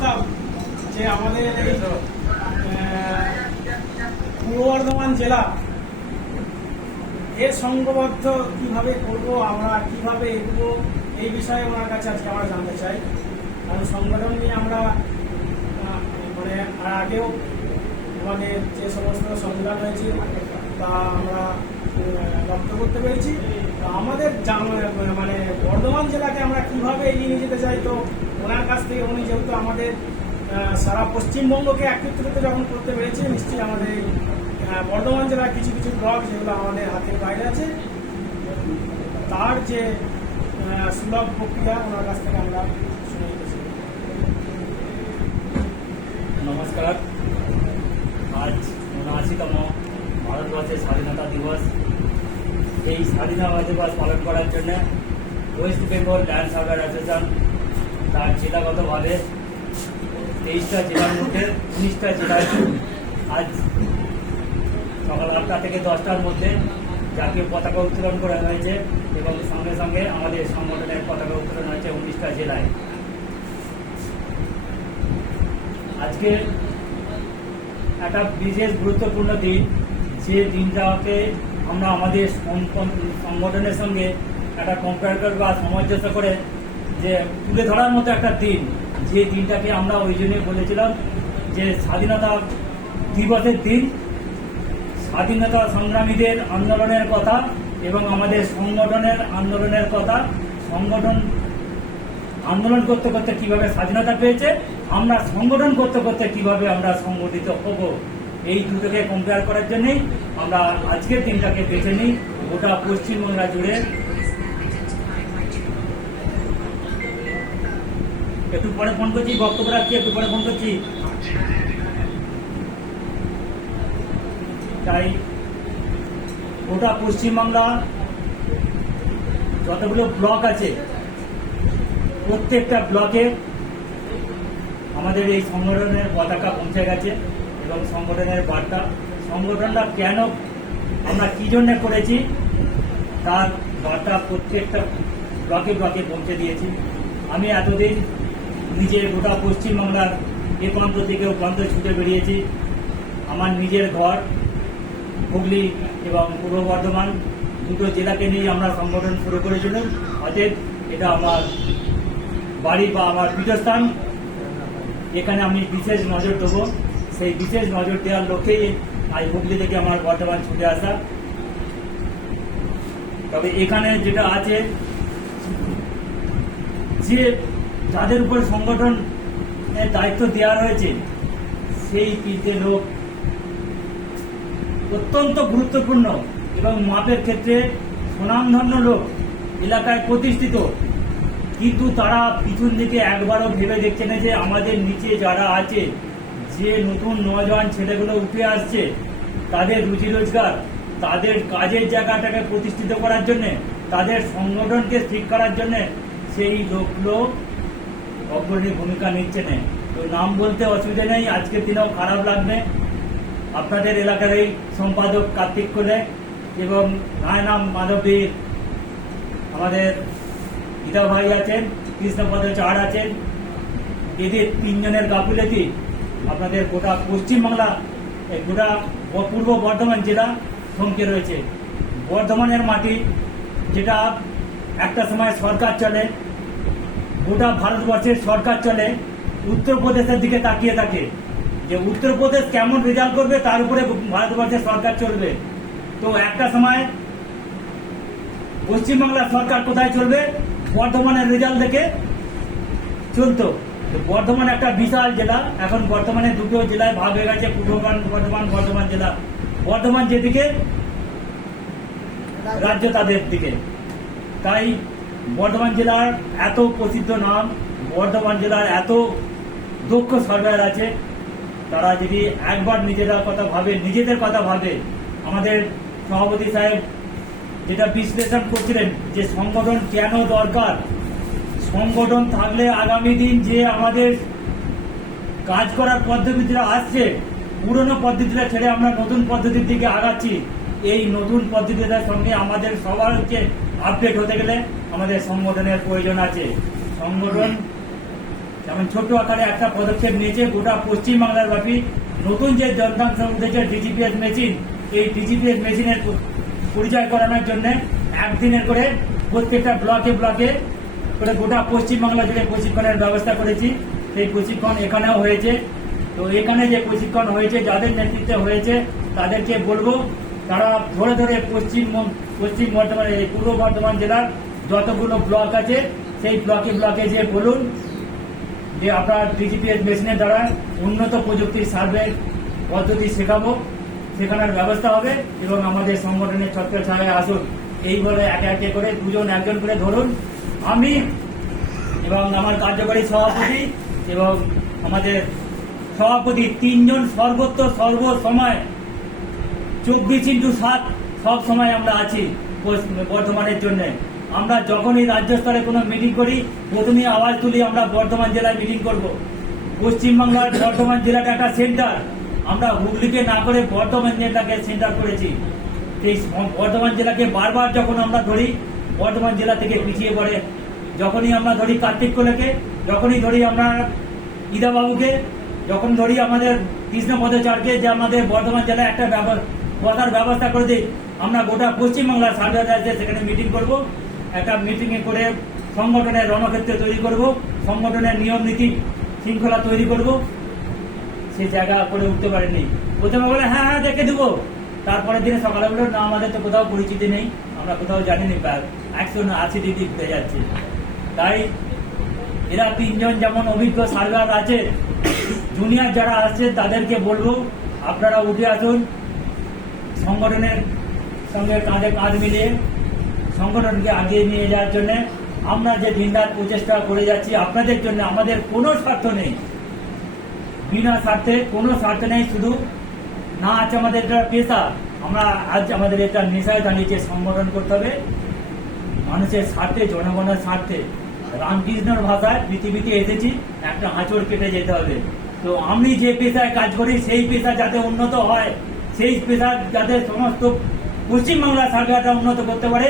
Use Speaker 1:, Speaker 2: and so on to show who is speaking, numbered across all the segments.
Speaker 1: প্রস্তাব যে আমাদের এই পূর্ব বর্ধমান জেলা এর সংঘবদ্ধ কীভাবে করব, আমরা কীভাবে এগোবো, এই বিষয়ে ওনার কাছে আজকে আমরা জানতে চাই। কারণ সংগঠন নিয়ে আমরা মানে আগেও আমাদের যে সমস্ত সংবিধান হয়েছে তা আমরা রপ্ত করতে পেরেছি। আমাদের মানে বর্ধমান জেলাকে আমরা কীভাবে এগিয়ে নিয়ে যেতে চাই, তো ওনার কাছ থেকে উনি যেহেতু আমাদের সারা পশ্চিমবঙ্গকে একত্রিত যখন করতে পেরেছে, নিশ্চয়ই আমাদের বর্ধমান জেলার কিছু কিছু ব্লক যেগুলো আমাদের হাতের বাইরে আছে, তার যে সুলভ প্রক্রিয়া ওনার কাছ থেকে আমরা
Speaker 2: নমস্কার। আজ উনআশিতম ভারতবর্ষের স্বাধীনতা দিবস। এই স্বাধীনতা দিবস পালন করার জন্য West Bengal land survey association তার জেলাগতভাবে তেইশটা জেলার মধ্যে উনিশটা জেলায় আজ সকাল আটটা থেকে দশটার মধ্যে জাতীয় পতাকা উত্তোলন করা হয়েছে এবং সঙ্গে সঙ্গে আমাদের সংগঠনের পতাকা উত্তোলন হয়েছে উনিশটা জেলায়। আজকে একটা বিশেষ গুরুত্বপূর্ণ দিন। যে দিনটাকে আমরা আমাদের সংগঠনের সঙ্গে একটা কম্পেয়ার বা সামঞ্জস্য করে যে তুলে ধরার মতো একটা দিন। যে দিনটাকে আমরা ওই জন্য বলেছিলাম যে স্বাধীনতা দিবসের দিন। স্বাধীনতা সংগ্রামীদের আন্দোলনের কথা এবং আমাদের সংগঠনের আন্দোলনের কথা। সংগঠন আন্দোলন করতে করতে কীভাবে স্বাধীনতা পেয়েছে, আমরা সংগঠন করতে করতে কীভাবে আমরা সংগঠিত হব। এই দুটোকে কম্পেয়ার করার জন্যই আমরা আজকের দিনটাকে বেছে নিই গোটা পশ্চিমবাংলা জুড়ে। একটু পরে ফোন করছি, বক্তব্য রাখছি, একটু পরে ফোন করছি। তাই গোটা পশ্চিমবাংলা যতগুলো ব্লক আছে, প্রত্যেকটা ব্লকে আমাদের এই সংগঠনের পতাকা পৌঁছে গেছে। এবং সংগঠনের বার্তা, সংগঠনটা কেন আমরা কি জন্য করেছি, তার বার্তা প্রত্যেকটা ব্লকে ব্লকে পৌঁছে দিয়েছি। আমি এতদিন নিজে গোটা পশ্চিমবাংলার এ প্রান্ত থেকে ও প্রান্ত ছুটে বেরিয়েছি। আমার নিজের ঘর, হুগলি এবং পূর্ব বর্ধমান দুটো জেলাকে নিয়ে আমরা সংগঠন শুরু করেছিলাম অতএব এটা আমার বাড়ি বা আমার পীঠস্থান। এখানে আমি বিশেষ নজর দেবো। সেই বিশেষ নজর দেওয়ার লক্ষ্যেই আজ হুগলি থেকে আমার বর্তমান ছুটে আসা। তবে এখানে যেটা আছে, যে যাদের উপর সংগঠন দায়িত্ব দেওয়া রয়েছে, সেই তিনটে লোক অত্যন্ত গুরুত্বপূর্ণ এবং মাপের ক্ষেত্রে স্বনামধন্য লোক এলাকায় প্রতিষ্ঠিত। কিন্তু তারা পিছন দিকে একবারও ভেবে দেখছে না যে আমাদের নিচে যারা আছে যে নতুন নজওয়ান ছেলেগুলো উঠে আসছে, তাদের রুজি রোজগার, তাদের কাজের জায়গাটাকে প্রতিষ্ঠিত করার জন্য, তাদের সংগঠনকে ঠিক করার জন্য সেই লোকগুলো অগ্রণী ভূমিকা নিচ্ছে না। তো নাম বলতে অসুবিধা নেই আজকের দিনেও খারাপ লাগবে। আপনাদের এলাকার এই সম্পাদক কার্তিক কোলে এবং রায়নাম মাধবীর আমাদের গীতা ভাই আছেন, কৃষ্ণপদ চাড় আছেন, এদের তিনজনের গাফিলতি আপনাদের গোটা পশ্চিমবাংলা গোটা পূর্ব বর্ধমান জেলা থমকে রয়েছে। বর্ধমানের মাটি যেটা একটা সময় সরকার চলে, গোটা ভারতবর্ষের সরকার চলে, উত্তরপ্রদেশের দিকে তাকিয়ে থাকে। যে উত্তরপ্রদেশ কেমন রেজাল্ট করবে, তার উপরে ভারতবর্ষের সরকার চলবে। তো একটা সময় পশ্চিমবাংলার সরকার কোথায় চলবে? বর্ধমানের রেজাল্ট দেখে চলতো। বর্ধমান একটা বিশাল জেলা, এখন বর্তমানে দুটো জেলায় ভাগ হয়ে গেছে পূর্ব বর্ধমান বর্ধমান জেলা। বর্ধমান যেদিকে, রাজ্য তাদের দিকে। তাই বর্ধমান জেলার এত প্রসিদ্ধ নাম, বর্ধমান জেলার এত দক্ষ সরকার আছে, তারা যদি একবার নিজেরা কথা ভাবে, নিজেদের কথা ভাবে, আমাদের সভাপতি সাহেব যেটা বিশ্লেষণ করছিলেন যে সংগঠন কেন দরকার সংগঠন থাকলে আগামী দিন যে আমাদের কাজ করার পদ্ধতিটা আসছে, পুরনো পদ্ধতিটা ছেড়ে আমরা নতুন পদ্ধতির দিকে আগাচ্ছি। এই নতুন পদ্ধতিটার সঙ্গে আমাদের সবার হচ্ছে আপডেট হতে গেলে আমাদের সংগঠনের প্রয়োজন আছে। সংগঠন যেমন ছোট আকারে একটা পদক্ষেপ নিয়েছে, গোটা পশ্চিমবাংলার ব্যাপী নতুন যে যন্ত্রাংশ উঠেছে ডিজিপিএস মেশিন এই ডিজিপিএস মেশিনের পরিচয় করানোর জন্য একদিনের করে প্রত্যেকটা ব্লকে ব্লকে করে গোটা পশ্চিমবাংলা জুড়ে প্রশিক্ষণের ব্যবস্থা করেছি। সেই প্রশিক্ষণ এখানেও হয়েছে। তো এখানে যে প্রশিক্ষণ হয়েছে, যাদের নেতৃত্বে হয়েছে, তাদেরকে বলব, তারা ধরে ধরে পশ্চিম পশ্চিম বর্ধমান পূর্ব বর্ধমান জেলার যতগুলো ব্লক আছে, সেই ব্লকে ব্লকে যে বলুন যে আপনার ডিজিপিএস মেশিনের দ্বারা উন্নত প্রযুক্তির সার্ভে পদ্ধতি শেখাবো। শেখানোর ব্যবস্থা হবে এবং আমাদের সংগঠনের ছত্র ছাড়ায় আসুন। এইভাবে একে একে করে দুজন একজন করে ধরুন। আমি এবং আমার কার্যকরী সভাপতি এবং আমাদের সভাপতি তিনজন সর্বত্র সর্ব সময় চব্বিশ ইন্টু সাত সব সময় আমরা আছি বর্ধমানের জন্য। আমরা যখনই রাজ্য স্তরে কোনো মিটিং করি, প্রথমেই আওয়াজ তুলি, আমরা বর্ধমান জেলায় মিটিং করব। পশ্চিমবাংলার বর্ধমান জেলাটা একটা সেন্টার আমরা হুগলিকে না করে বর্ধমান জেলাকে সেন্টার করেছি। বর্ধমান জেলাকে বারবার যখন আমরা ধরি, বর্ধমান জেলা থেকে পিছিয়ে পড়ে, যখনই আমরা ধরি কার্তিক কোলেকে, যখনই ধরি আমরা ইদাবাবুকে, যখন ধরি আমাদের কৃষ্ণপদাচার্যকে যে আমাদের বর্ধমান জেলায় একটা বসার ব্যবস্থা করে দিই, আমরা গোটা পশ্চিমবাংলার সার্ভে রাজ্যে সেখানে মিটিং করব, একটা মিটিংয়ে করে সংগঠনের রণক্ষেত্র তৈরি করব, সংগঠনের নিয়ম নীতি শৃঙ্খলা তৈরি করব। সে জায়গা করে উঠতে পারেনি প্রথমে বলে হ্যাঁ হ্যাঁ দেখে দেবো। তারপরের দিনে সকালে বলল না আমাদের তো কোথাও পরিচিতি নেই, আমরা কোথাও জানি নি একশো আশি ডিগ্রি ঘুরে যাচ্ছে। তাই এরা তিনজন যেমন অভিজ্ঞ সার্ভার আছে, জুনিয়র যারা আছে তাদেরকে বলব, আপনারা উঠে আসুন, সংগঠনের সঙ্গে কাঁধে কাঁধ মিলিয়ে সংগঠনকে আগিয়ে নিয়ে যাওয়ার জন্য আমরা যে দিনরাত প্রচেষ্টা করে যাচ্ছি, আপনাদের জন্য আমাদের কোনো স্বার্থ নেই। বিনা স্বার্থে কোনো স্বার্থ নেই, শুধু না আছে আমাদের এটা পেশা। আমরা আজ আমাদের এটা নেশায় দাঁড়িয়েছে সম্বোধন করতে হবে। মানুষের স্বার্থে, জনগণের স্বার্থে। রামকৃষ্ণর ভাষায় পৃথিবীতে এসেছি, একটা আঁচড় কেটে যেতে হবে। তো আমি যে পেশায় কাজ করি, সেই পেশা যাতে উন্নত হয়, সেই পেশা যাতে সমস্ত পশ্চিমবাংলার সরকারটা উন্নত করতে পারে,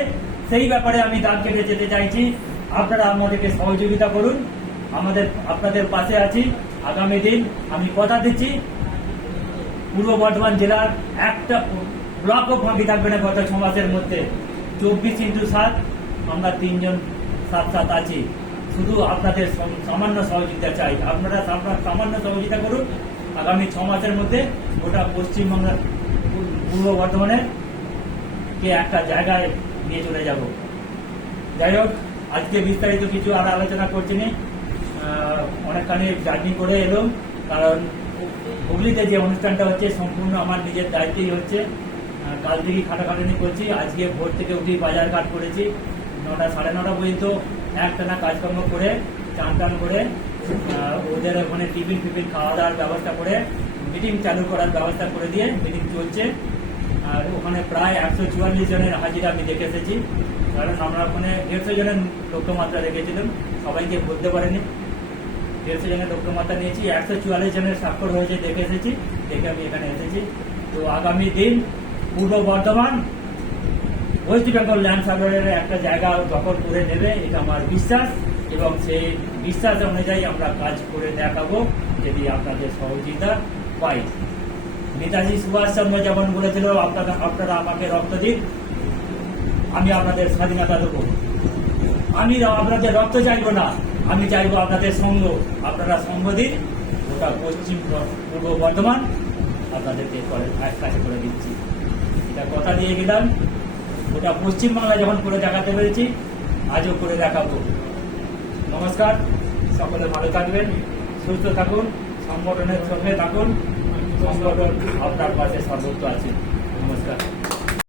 Speaker 2: সেই ব্যাপারে আমি দাগ কেটে যেতে চাইছি। আপনারা আমাদেরকে সহযোগিতা করুন। আমাদের, আপনাদের পাশে আছি। আগামী দিন আমি কথা দিচ্ছি। পূর্ব বর্ধমান জেলার একটা ব্লকও ফাঁকি থাকবে না গত ছ মাসের মধ্যে। চব্বিশ ইন্টু সাত, আমরা তিনজন সাত সাত আছি। শুধু আপনাদের সামান্য সহযোগিতা চাই। আপনারা সামা- সামান্য সহযোগিতা করুন। আগামী ছ মাসের মধ্যে গোটা পশ্চিমবঙ্গের পূর্ব বর্ধমানের কে একটা জায়গায় নিয়ে চলে যাব। যাই হোক, আজকে বিস্তারিত কিছু আর আলোচনা করছি নি। অনেকখানি জার্নি করে এলাম। কারণ হুগলিতে যে অনুষ্ঠানটা হচ্ছে, সম্পূর্ণ আমার নিজের দায়িত্বেই হচ্ছে। কাল থেকে খাটাখাটানি করছি। আজকে ভোর থেকে উঠেই বাজার ঘাট করেছি। নটা, সাড়ে নটা পর্যন্ত একটানা কাজকর্ম করে, চান টান করে ওদের ওখানে টিফিন ফিফিন খাওয়া দাওয়ার ব্যবস্থা করে, মিটিং চালু করার ব্যবস্থা করে দিয়ে মিটিং চলছে। আর ওখানে প্রায় একশো চুয়াল্লিশ জনের হাজিরা আমি দেখে এসেছি। কারণ আমরা ওখানে দেড়শো জনের লক্ষ্যমাত্রা রেখেছিলাম সবাইকে বলতে পারিনি। দেড়শো জনের লক্ষ্যমাত্রা নিয়েছি, একশো চুয়াল্লিশ জনের স্বাক্ষর হয়েছে, দেখে এসেছি, দেখে আমি এখানে এসেছি। তো আগামী দিন পূর্ব বর্ধমান, ওয়েস্ট বেঙ্গল ল্যান্ড সার্ভারের একটা জায়গা দখল করে নেবে, এটা আমার বিশ্বাস। এবং সেই বিশ্বাস অনুযায়ী আমরা কাজ করে দেখাবো, যদি আপনাদের সহযোগিতা পাই। নেতাজি সুভাষচন্দ্র যেমন বলেছিল, আপনারা আপনারা আমাকে রক্ত দিন, আমি আপনাদের স্বাধীনতা দেবো। আমি আপনাদের রক্ত চাইব না। আমি চাইব আপনাদের সঙ্গ। আপনারা সঙ্গ দিন ওটা পশ্চিম পূর্ব বর্ধমান, আপনাদেরকে কাছে করে দিচ্ছি। এটা কথা দিয়ে গেলাম। ওটা পশ্চিমবাংলা যখন করে দেখাতে পেরেছি, আজও করে দেখাবো। নমস্কার। সকলে ভালো থাকবেন, সুস্থ থাকুন, সংগঠনের সঙ্গে থাকুন, সংগঠন আপনার পাশে সর্বত্র আছে।